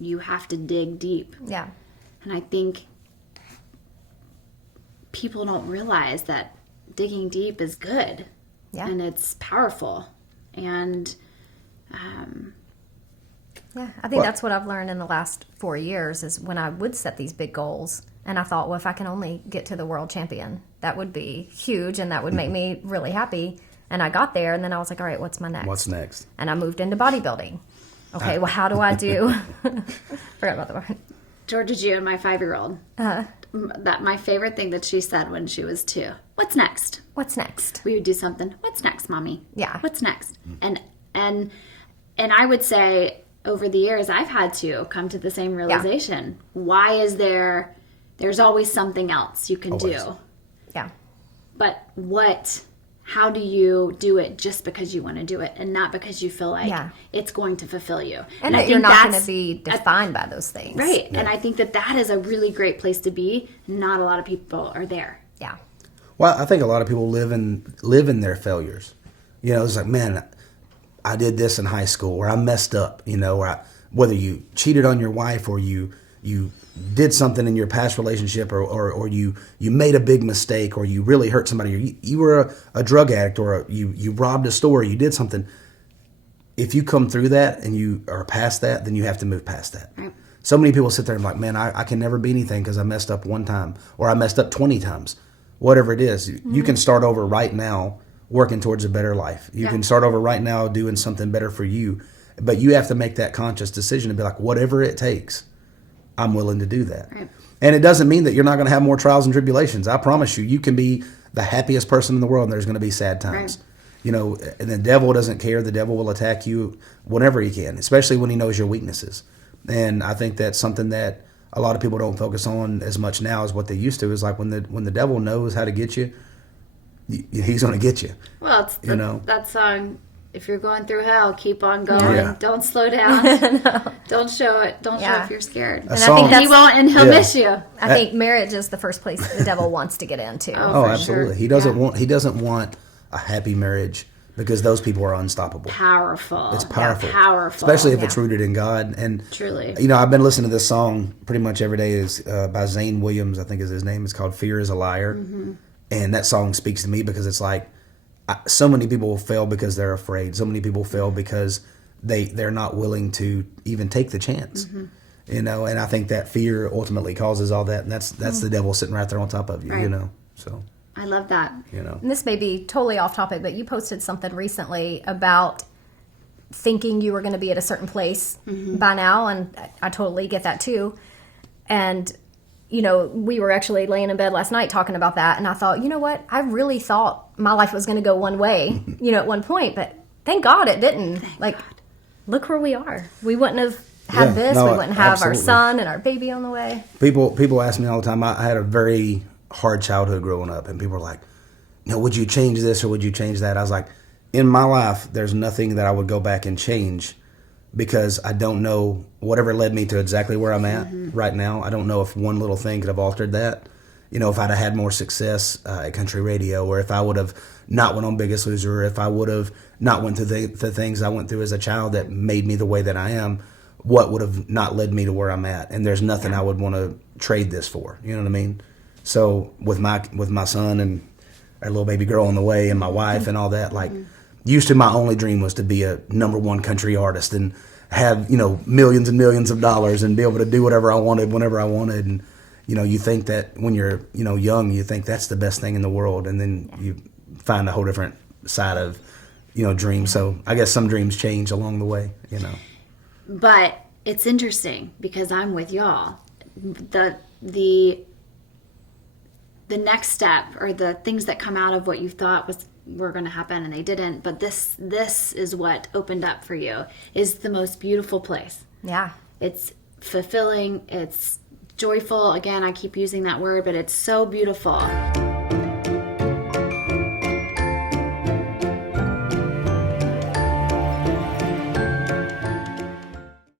you have to dig deep. Yeah. And I think people don't realize that digging deep is good. Yeah. And it's powerful. And yeah, I think that's what I've learned in the last 4 years is when I would set these big goals and I thought, well, if I can only get to the world champion, that would be huge and that would make me really happy. And I got there and then I was like, all right, what's my next? What's next? And I moved into bodybuilding. Okay, well, how do I do? Forgot about the word. Georgia June, my 5-year-old, that my favorite thing that she said when she was 2, what's next? What's next? We would do something. What's next, Mommy? Yeah. What's next? And I would say over the years I've had to come to the same realization. Yeah. Why is there's always something else you can do. Yeah. But how do you do it just because you want to do it and not because you feel like it's going to fulfill you? And that you're not going to be defined by those things. Right. Yeah. And I think that is a really great place to be. Not a lot of people are there. Yeah. Well, I think a lot of people live in their failures. You know, it's like, man, I did this in high school or I messed up, you know, or whether you cheated on your wife or you did something in your past relationship or you made a big mistake or you really hurt somebody or you were a drug addict or you robbed a store or you did something. If you come through that and you are past that, then you have to move past that. Right. So many people sit there and be like, man, I can never be anything because I messed up one time or I messed up 20 times. Whatever it is, you can start over right now working towards a better life. You can start over right now doing something better for you. But you have to make that conscious decision to be like, whatever it takes, I'm willing to do that. Right. And it doesn't mean that you're not going to have more trials and tribulations. I promise you, you can be the happiest person in the world and there's going to be sad times. Right. You know, and the devil doesn't care. The devil will attack you whenever he can, especially when he knows your weaknesses. And I think that's something that a lot of people don't focus on as much now as what they used to. Is like when the devil knows how to get you, he's going to get you. Well, it's that song, if you're going through hell, keep on going. Yeah. Don't slow down. No. Don't show it. Don't show if you're scared. And I think he won't, and he'll miss you. I think marriage is the first place the devil wants to get into. Oh, absolutely. Sure. He doesn't want a happy marriage because those people are unstoppable. Powerful. It's powerful. Yeah, powerful. Especially if it's rooted in God. And truly. You know, I've been listening to this song pretty much every day. Is by Zane Williams, I think is his name. It's called Fear is a Liar. Mm-hmm. And that song speaks to me because it's like, so many people fail because they're afraid. So many people fail because they're not willing to even take the chance. Mm-hmm. You know, and I think that fear ultimately causes all that. And that's the devil sitting right there on top of you, you know. So I love that. You know. And this may be totally off topic, but you posted something recently about thinking you were going to be at a certain place by now, and I totally get that too. And you know, we were actually laying in bed last night talking about that, and I thought, you know what? I really thought my life was going to go one way, you know, at one point, but thank God it didn't. God. Look where we are. We wouldn't have had this. We wouldn't have our son and our baby on the way. People ask me all the time. I had a very hard childhood growing up, and people were like, you know, would you change this or would you change that? I was like, in my life, there's nothing that I would go back and change. Because I don't know whatever led me to exactly where I'm at right now. I don't know if one little thing could have altered that. You know, if I'd have had more success at country radio, or if I would have not went on Biggest Loser, or if I would have not went through the things I went through as a child that made me the way that I am, what would have not led me to where I'm at? And there's nothing I would want to trade this for. You know what I mean? So with my son and our little baby girl on the way and my wife and all that, like. Used to, my only dream was to be a #1 country artist and have, you know, millions and millions of dollars and be able to do whatever I wanted whenever I wanted. And, you know, you think that when you're, you know, young, you think that's the best thing in the world. And then you find a whole different side of, you know, dreams. So I guess some dreams change along the way, you know. But it's interesting because I'm with y'all. The next step or the things that come out of what you thought were going to happen and they didn't, but this is what opened up for you, is the most beautiful place. Yeah. It's fulfilling, it's joyful. Again, I keep using that word, but it's so beautiful.